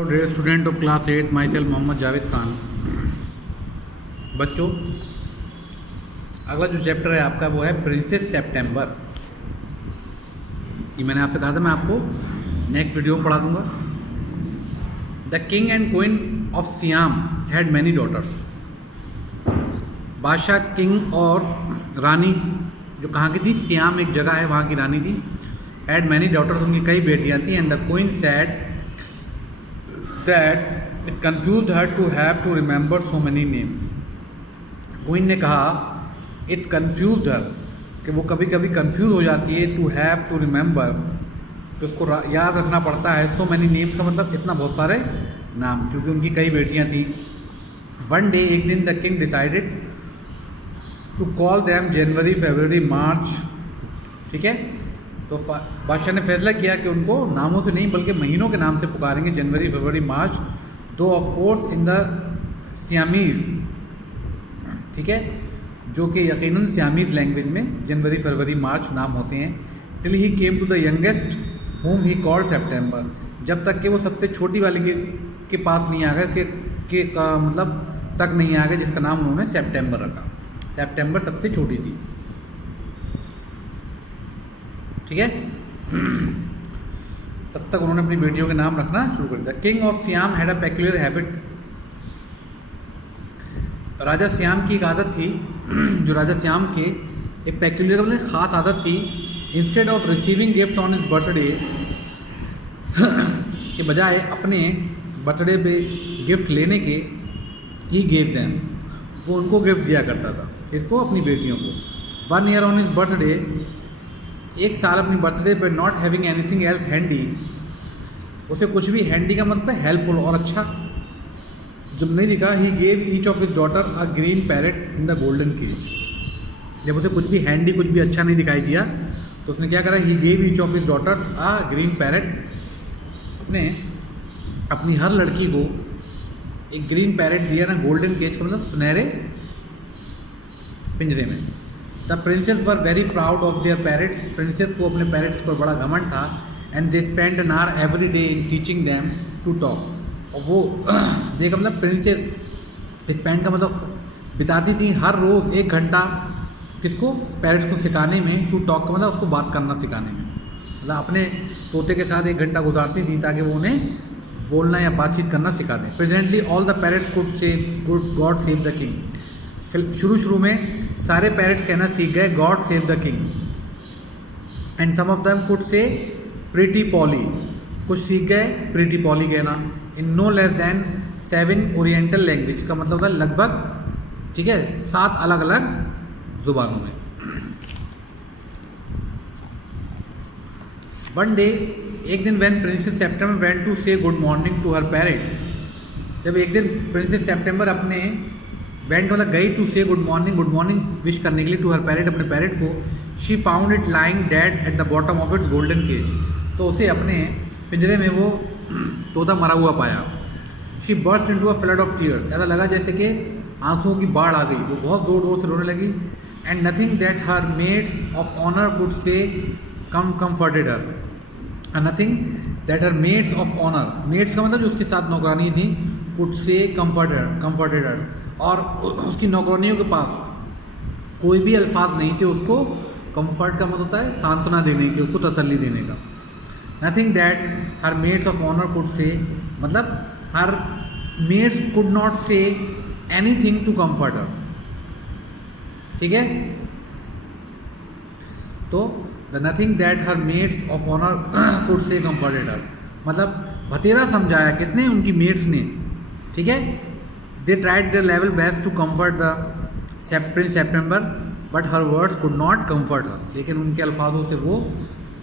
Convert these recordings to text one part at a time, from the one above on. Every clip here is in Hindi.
Dear student of class 8 myself Mohammad Javed Khan. बच्चों, अगला जो चैप्टर है आपका वो है प्रिंसेस सेप्टेम्बर। ये मैंने आपसे कहा था मैं आपको नेक्स्ट वीडियो में पढ़ा दूंगा। The king and queen of Siam had many daughters. बादशाह किंग और रानी जो कहाँ की थी, सियाम एक जगह है, वहाँ की रानी थी। हैड मैनी डॉटर्स, उनकी कई बेटियाँ थी। And the queen sad that it confused her to have to remember so many names। Queen ने कहा it confused her कि वो कभी कभी कंफ्यूज हो जाती है, to have to remember तो उसको याद रखना पड़ता है। so many names का मतलब इतना बहुत सारे नाम, क्योंकि उनकी कई बेटियां थी। one day, एक दिन the king decided to call them January, February, March। ठीक है, तो बादशाह ने फैसला किया कि उनको नामों से नहीं बल्कि महीनों के नाम से पुकारेंगे, जनवरी, फरवरी, मार्च। दो of course in the Siamese, ठीक है, जो कि यकीनन सियामीज़ लैंग्वेज में जनवरी, फरवरी, मार्च नाम होते हैं। Till he came to the youngest whom he called September, जब तक कि वो सबसे छोटी वाली के पास नहीं आ गए कि मतलब तक नहीं आ गए जिसका नाम उन्होंने सेप्टेम्बर रखा। सेप्टेम्बर सबसे छोटी थी, ठीक है। तब तक उन्होंने अपनी बेटियों के नाम रखना शुरू कर दिया। King of Siam had a peculiar habit. Raja SIAM की एक आदत थी, जो राजा सियाम के एक पेक्यूलियर मतलब ख़ास आदत थी। Instead of receiving gift on his birthday के बजाय अपने बर्थडे पे गिफ्ट लेने के ही गेव देम, वो उनको गिफ्ट दिया करता था, इसको अपनी बेटियों को। 1 ईयर ऑन हिज बर्थडे, एक साल अपनी बर्थडे पर not having anything else handy, उसे कुछ भी हैंडी का मतलब हेल्पफुल और अच्छा जब नहीं दिखा, he gave each of his daughter a green parrot in the golden cage. जब उसे कुछ भी हैंडी, कुछ भी अच्छा नहीं दिखाई दिया तो उसने क्या करा, he gave each of his daughters a green parrot. उसने अपनी हर लड़की को एक ग्रीन पैरेट दिया ना, गोल्डन केज का मतलब सुनहरे पिंजरे में। The princesses were very proud of their parrots, princess को अपने पैरेट्स पर बड़ा घमंड था। And they spend an hour every day in teaching them to talk. और वो देखा मतलब प्रिंसेस, स्पेंड का मतलब बिताती थी हर रोज़ 1 घंटा किसको, पैरेट्स को सिखाने में। टू टॉक का मतलब उसको बात करना सिखाने में, मतलब अपने तोते के साथ 1 घंटा गुजारती थी ताकि वो उन्हें बोलना या बातचीत करना सिखा दें। Presently all the parrots could say God save the king. फिर शुरू में सारे पैरेट्स कहना सीख गए God save the king. And some of them could say pretty Polly, कुछ सीख गए प्रीटी पॉली कहना। In no less than 7 oriental language का मतलब था लगभग, ठीक है, 7 अलग अलग जुबानों में। वन डे, एक दिन, when princess September went to say good morning to her parrot, जब एक दिन प्रिंसेस सेप्टेम्बर अपने वेंट मतलब गई to say good morning wish करने के लिए टू हर पैरेट, अपने पैरेट को। She found it lying dead at the bottom of its golden cage, तो उसे अपने पिंजरे में वो तोता मरा हुआ पाया। She burst into a flood of tears, ऐसा लगा जैसे कि आंसुओं की बाढ़ आ गई, वो बहुत जोर जोर से रोने लगी। And nothing that her mats of honour could say comforted her, nothing that her mats of honour, maids का मतलब जो उसके साथ नौकरानी थी, कुड से कम्फर्टेड हर, और उसकी नौकरानियों के पास कोई भी अल्फाज नहीं थे उसको कंफर्ट का मतलब होता है सांत्वना देने के, उसको तसल्ली देने का। Nothing that her mats of honour could say, मतलब her mates could not say anything to comfort her, ठीक है। तो the nothing that her mats of honour could say comforted her, मतलब भतेरा समझाया कितने, उनकी मेट्स ने, ठीक है। They tried their level best to comfort the princess September but her words could not comfort her, लेकिन उनके अल्फाजों से वो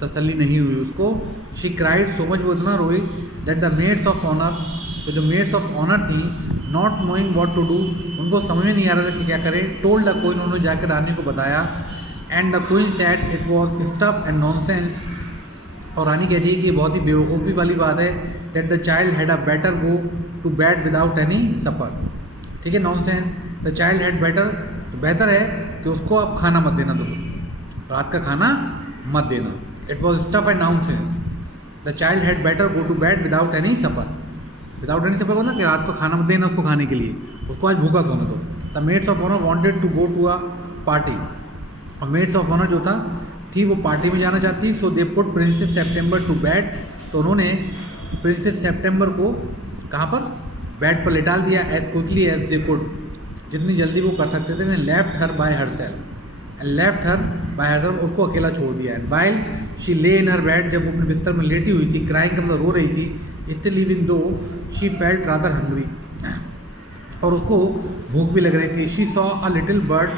तसल्ली नहीं हुई उसको। शी क्राइड सो मच, वो इतना रोई, that the maids of honour, तो जो मेट्स ऑफ ऑनर थी, not knowing what to do, उनको समझ में नहीं आ रहा था कि क्या करें। टोल्ड द क्वीन, उन्होंने जाकर रानी को बताया। And the queen said it was stuff and nonsense, और रानी कह रही है कि बहुत ही बेवकूफ़ी वाली बात है। That the child had a better go to bed without any supper, ठीक है, nonsense. The child had better, बेहतर है कि उसको अब खाना मत देना, तुम रात का खाना मत देना। It was stuff and nonsense, the child had better go to bed without any supper. Without any supper मतलब कि रात को खाना मत देना उसको खाने के लिए, उसको आज भूखा सोने दो। The maids of honour wanted to go to a party, और मेड्स ऑफ ऑनर जो था थी वो पार्टी में जाना चाहती, so they put princess September to bed, तो उन्होंने प्रिंसेस सेप्टेम्बर को कहाँ पर, बेड पर लेटाल दिया, as quickly as they could, जितनी जल्दी वो कर सकते थे। Left her by herself and left her by herself, उसको अकेला छोड़ दिया। एंड वाइल शी ले इन हर बेड, जब वो अपने बिस्तर में लेटी हुई थी, क्राइंग का मतलब रो रही थी, still even though she felt rather hungry, और उसको भूख भी लग रही थी। She saw a little bird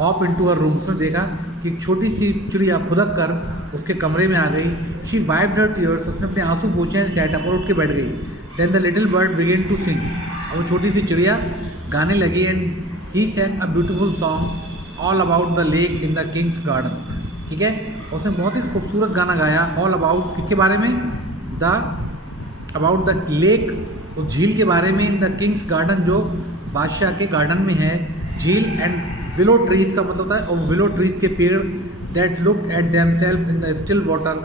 hop into her room, उसने देखा कि एक छोटी सी चिड़िया फुदक कर उसके कमरे में आ गई। शी वाइप्ड हर टीयर्स, उसने अपने आंसू पोंछे एंड सैट अप, और उठ के बैठ गई। Then the little bird began to sing, और वो छोटी सी चिड़िया गाने लगी। And he sang a beautiful song all about the lake in the king's garden, ठीक है, उसने बहुत ही खूबसूरत गाना गाया। ऑल अबाउट किसके बारे में, अबाउट द लेक, उस झील के बारे में, इन द किंग्स गार्डन जो बादशाह के गार्डन में है झील। एंड विलो ट्रीज का मतलब होता है, और विलो ट्रीज के पेड़ that look at themselves in the still water,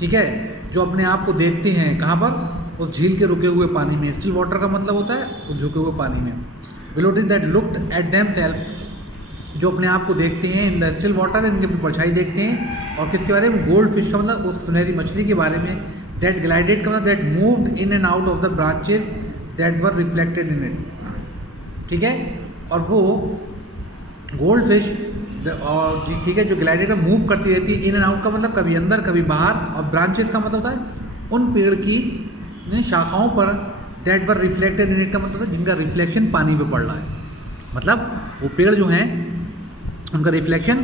ठीक है, जो अपने आप को देखते हैं कहाँ पर, उस झील के रुके हुए पानी में। स्टिल वाटर का मतलब होता है उस झुके हुए पानी में। Willow trees that looked at themselves, जो अपने आप को देखते हैं, इन द स्टिल वाटर, इनकी परछाई देखते हैं। और किसके बारे में, गोल्ड फिश का मतलब उस सुनहरी मछली के बारे में। दैट ग्लाइडेड का मतलब that moved in and out of the branches that were reflected in it, ठीक है, और वो गोल्ड फिश और ठीक है जो ग्लाइडेड में मूव करती रहती है। इन एंड आउट का मतलब कभी अंदर कभी बाहर, और ब्रांचेस का मतलब होता है उन पेड़ की शाखाओं पर, that were reflected in it का मतलब होता है जिनका रिफ्लेक्शन पानी पे पड़ रहा है। मतलब वो पेड़ जो हैं उनका रिफ्लेक्शन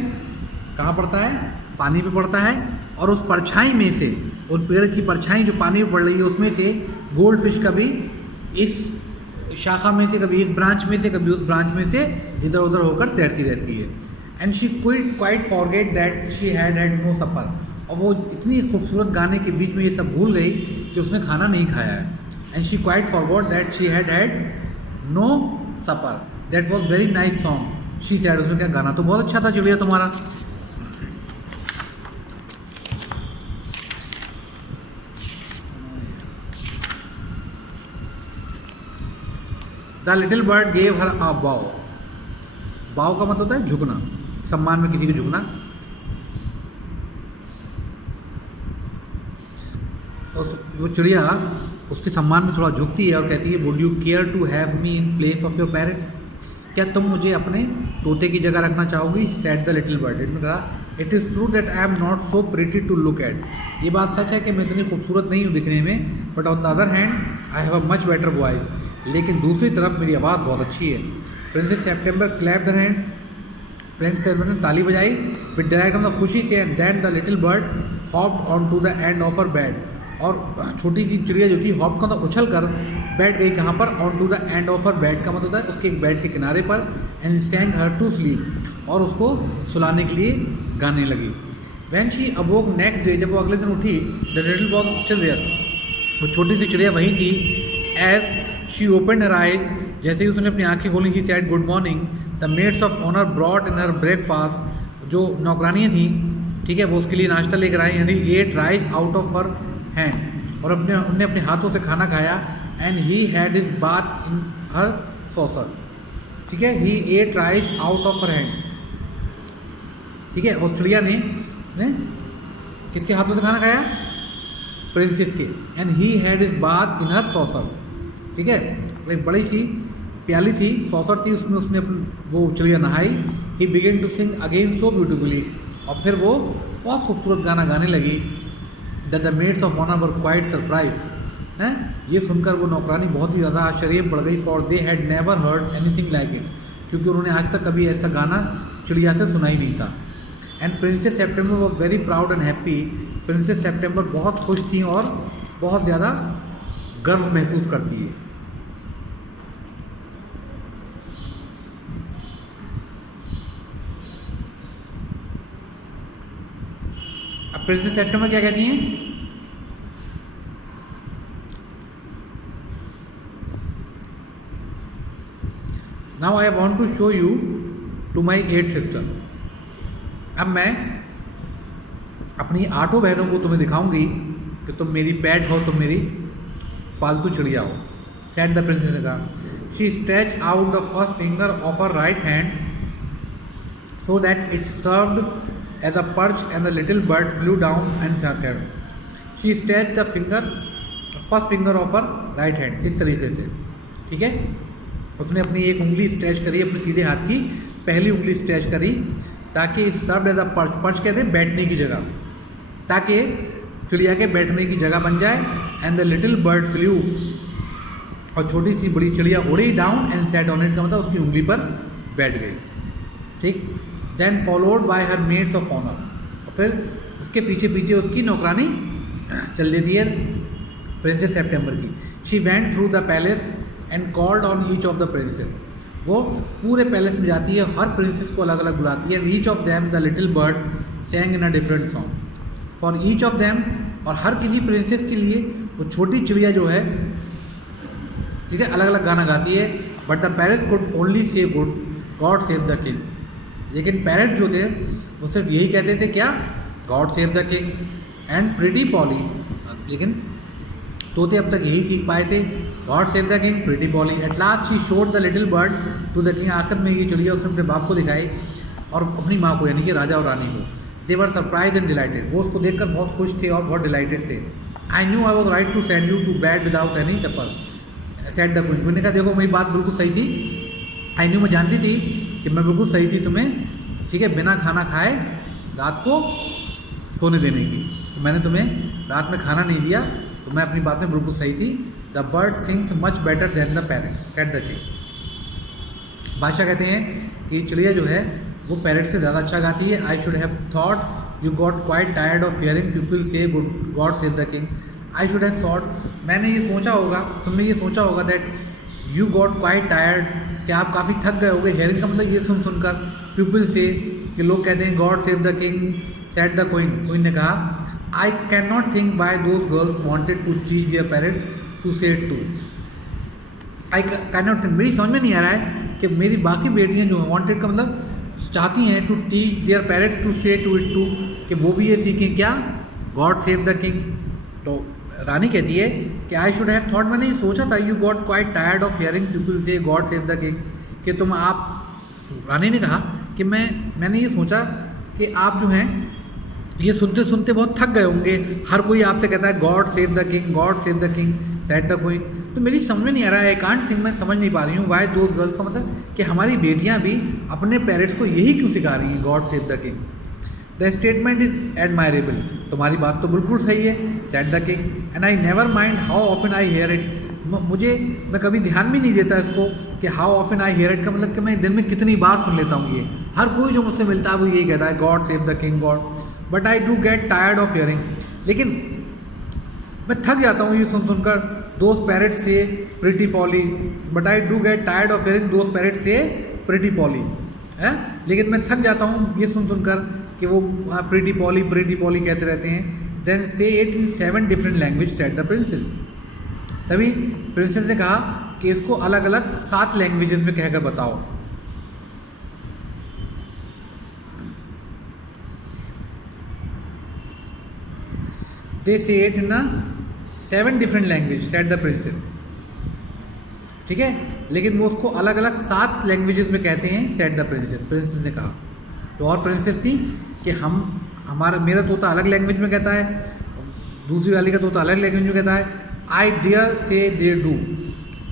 कहाँ पड़ता है, पानी पे पड़ता है, और उस परछाई में से, उन पेड़ की परछाई जो पानी पे पड़ रही है उसमें से गोल्ड फिश कभी इस शाखा में से, कभी इस ब्रांच में से, कभी उस ब्रांच में से इधर उधर होकर तैरती रहती है। And she quite forget that she had no supper, और वो इतनी खूबसूरत गाने के बीच में ये सब भूल गई कि उसने खाना नहीं खाया है। And she quite forgot that she had no supper, that was very nice song she said, उसने क्या, गाना तो बहुत अच्छा था चिड़िया तुम्हारा। The little bird gave her a bow, bow का मतलब होता है झुकना, सम्मान में किसी को झुकना। वो चिड़िया उसके सम्मान में थोड़ा झुकती है और कहती है, would you care to have me in place of your parrot, क्या तुम मुझे अपने तोते की जगह रखना चाहोगी। Said the little bird, it कहा, it is true that I am not so pretty to look at, ये बात सच है कि मैं इतनी खूबसूरत नहीं हूँ दिखने में, but on the other hand I have a much better voice, लेकिन दूसरी तरफ मेरी आवाज़ बहुत अच्छी है। Princess September clapped her hand, princess September ने ताली बजाई विद डिलाइट मतलब खुशी से। And then the little bird hopped on to the end of her bed, और छोटी सी चिड़िया जो थी हॉप का मतलब उछल कर बैठ गई कहाँ पर, on to the end of her bed का मतलब होता है उसके एक बेड के किनारे पर। And sang her to sleep, और उसको सुलाने के लिए गाने लगी। When she awoke next day, जब वो अगले दिन उठी, the little bird still there, वो छोटी सी चिड़िया वहीं थी। As she open her eyes, जैसे ही उसने अपनी आंखें खोली, he said good morning. The maids of honour brought in her breakfast, जो नौकरानियाँ थी, ठीक है, वो उसके लिए नाश्ता लेकर आई। यानी ate rice out of her hand, और उनने अपने हाथों से खाना खाया। And he had his bath in her saucer, ठीक है, he ate rice out of her hands, ठीक है, ऑस्ट्रेलिया ने किसके हाथों से खाना खाया, प्रिंसेस के। And he had his bath in her saucer, ठीक है, एक बड़ी सी प्याली थी, सॉसर थी, उसमें उसने वो चिड़िया नहाई। He began to sing again so beautifully, और फिर वो बहुत खूबसूरत गाना गाने लगी। That the maids of honour were quite surprised, हैं, ये सुनकर वो नौकरानी बहुत ही ज़्यादा आश्चर्य में पड़ गई। For they had never heard anything like it, क्योंकि उन्होंने आज तक कभी ऐसा गाना चिड़िया से सुना ही नहीं था। And princess September was very proud and happy, princess September बहुत खुश थी और बहुत ज़्यादा गर्व महसूस करती है। अब प्रिंसेस सेप्टेम्बर क्या कहती हैं, now I want to show you to my 8 sister, अब मैं अपनी 8 बहनों को तुम्हें दिखाऊंगी कि तुम मेरी पेट हो, तुम मेरी पालतू चिड़िया हो। सेड द प्रिंसेस ने कहा। She stretch out the first finger of her right hand so that it served as a perch and the little bird flew down and sat down. She stretched the first finger of her right hand, इस तरीके से, ठीक है। उसने अपनी एक उंगली स्ट्रेच करी, अपने सीधे हाथ की पहली उंगली स्ट्रेच करी ताकि served as a perch, perch कहते हैं बैठने की जगह, ताकि चिड़िया के बैठने की जगह बन जाए। And the little bird flew, और छोटी सी बड़ी चिड़िया उड़ी down and sat on it, का मतलब उसकी उंगली पर बैठ गई, ठीक। Then followed by her maids of honour, और फिर उसके पीछे पीछे उसकी नौकरानी चल देती है प्रिंसेस सेप्टेम्बर की। She went through the palace and called on each of the princess, वो पूरे पैलेस में जाती है, हर प्रिंसेस को अलग अलग बुलाती है। Each of them the little bird sang in a different song for each of them, और हर किसी प्रिंसेस के लिए वो छोटी चिड़िया जो है, ठीक है, अलग अलग गाना गाती है। But the parrots could only say good God save the king, लेकिन पैरेट जो थे वो सिर्फ यही कहते थे, क्या, God save the king and pretty Polly, लेकिन तोते अब तक यही सीख पाए थे, God save the king, pretty Polly. At last she showed the little bird to the king, आखिर में ये चिड़िया उसने अपने बाप को दिखाई और अपनी माँ को, यानी कि राजा और रानी को। दे वर सरप्राइज एंड डिलाइटेड, वो उसको देखकर बहुत खुश थे और बहुत डिलाइटेड थे। I knew I was right to send you to bed without any supper, said the queen. ने कहा देखो मेरी बात बिल्कुल सही थी, आई न्यू, मैं जानती थी कि मैं बिल्कुल सही थी तुम्हें, ठीक है, बिना खाना खाए रात को सोने देने की, तो मैंने तुम्हें रात में खाना नहीं दिया, तो मैं अपनी बात में बिल्कुल सही थी। The bird sings much better than the parrots, said the king. बादशाह कहते हैं कि चिड़िया जो है वो पैरेट से ज़्यादा अच्छा गाती है। I should have thought you got quite tired of hearing people say God save the king. I should have thought, मैंने ये सोचा होगा, तुमने ये सोचा होगा that you got quite tired, कि आप काफ़ी थक गए होगे। हियरिंग का मतलब ये सुन सुनकर, पीपल से, कि लोग कहते हैं God save the king, said the queen. Queen ने कहा I can not think by those girls wanted to teach their parrot to say it too. I can not think, मेरी समझ में नहीं आ रहा है कि मेरी बाकी बेटियां जो हैं, वॉन्टेड का मतलब चाहती हैं to teach their parrot to say to it too, कि वो भी ये सीखें, क्या, गॉड सेव द किंग। तो रानी कहती है कि आई शुड हैव थॉट, मैंने ये सोचा था, you got quite tired of hearing people say God save the king, कि तुम आप, रानी ने कहा कि मैंने ये सोचा कि आप जो हैं ये सुनते सुनते बहुत थक गए होंगे, हर कोई आपसे कहता है God save the king, God save the king, said the queen. तो मेरी समझ में नहीं आ रहा है, आई कांट थिंक, मैं समझ नहीं पा रही हूँ वाई दोज गर्ल्स, का मतलब कि हमारी बेटियाँ भी अपने पेरेंट्स को यही क्यों सिखा रही हैं, God save the king. The statement is admirable, तुम्हारी बात तो बिल्कुल सही है, said the king, and I never mind how often I hear it. मैं कभी ध्यान भी नहीं देता इसको कि how often I hear it, का मतलब कि मैं दिन में कितनी बार सुन लेता हूँ ये, हर कोई जो मुझसे मिलता है वो यही कहता है God save the king, God, but I do get tired of hearing, लेकिन मैं थक जाता हूँ ये सुन सुनकर, दोज पैरेट से pretty poly, but I do get tired of hearing those parrot से प्रिटी पॉली, है, लेकिन मैं थक जाता हूँ ये सुन सुनकर कि वो प्रिटी पॉली कहते रहते हैं। देन से it in 7 different language, said the princess. तभी प्रिंसेस ने कहा कि इसको अलग अलग 7 लैंग्वेजेस में कहकर बताओ। दे say it in 7 different language, said the princess, ठीक है, लेकिन वो उसको अलग अलग 7 लैंग्वेजेस में कहते हैं, सेड द प्रिंसेस। प्रिंसेस ने कहा, तो और प्रिंसेस थी कि मेरा तोता अलग लैंग्वेज में कहता है, दूसरी वाली का तोता अलग लैंग्वेज में कहता है। आई dare say they do,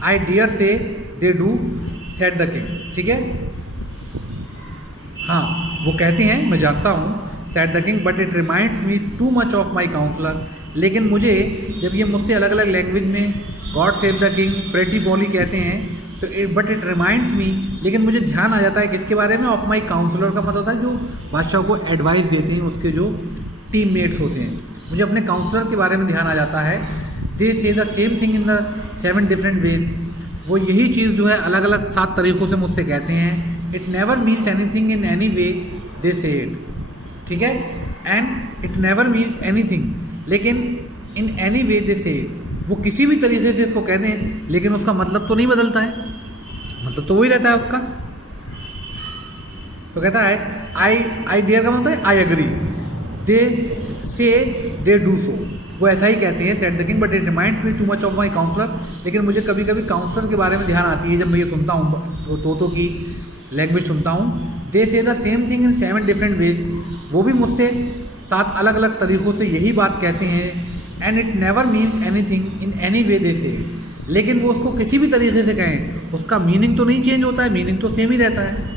I dare say they do, said the king, ठीक है, हाँ वो कहते हैं, मैं जानता हूँ, said the king, but it reminds me too much of my counsellor, लेकिन मुझे जब ये मुझसे अलग अलग लैंग्वेज में God save the king, pretty Polly कहते हैं, तो बट इट रिमाइंड्स मी, लेकिन मुझे ध्यान आ जाता है किसके बारे में, ऑफ माई काउंसलर, का मतलब होता है जो बादशाह को एडवाइस देते हैं, उसके जो टीममेट्स होते हैं, मुझे अपने काउंसलर के बारे में ध्यान आ जाता है। दे से the same thing in the 7 different ways, वो यही चीज़ जो है अलग अलग 7 तरीक़ों से मुझसे कहते हैं। It never means anything in any way they say it, ठीक है, and it never means anything, लेकिन in any way they say it, वो किसी भी तरीके से इसको कह दें, लेकिन उसका मतलब तो नहीं बदलता है, मतलब तो वही रहता है उसका। तो कहता है आई डियर का मतलब है आई एग्री, दे से दे डू सो, वो ऐसा ही कहते हैं said the king, but it reminds me too much of my counsellor. लेकिन मुझे कभी कभी काउंसलर के बारे में ध्यान आती है जब मैं ये सुनता हूँ, तोतों की लैंग्वेज सुनता हूँ। दे से the same thing in 7 different ways, वो भी मुझसे 7 अलग अलग तरीक़ों से यही बात कहते हैं। And it never means anything in any way they say, लेकिन वो उसको किसी भी तरीके से कहें उसका मीनिंग तो नहीं चेंज होता है, मीनिंग तो सेम ही रहता है।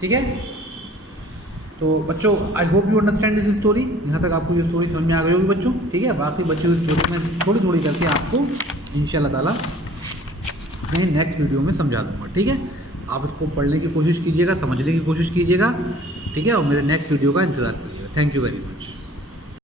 ठीक है, तो बच्चों I hope you understand this story. यहाँ तक आपको ये स्टोरी समझ में आ गई होगी बच्चों। ठीक है, बाकी बच्चों की स्टोरी में थोड़ी थोड़ी करके आपको इंशाल्लाह ताला अपने नेक्स्ट वीडियो में समझा दूँगा। ठीक है, आप इसको पढ़ने की कोशिश कीजिएगा, समझने की कोशिश कीजिएगा। ठीक है, और मेरे नेक्स्ट वीडियो का इंतज़ार कीजिएगा। Thank you very much.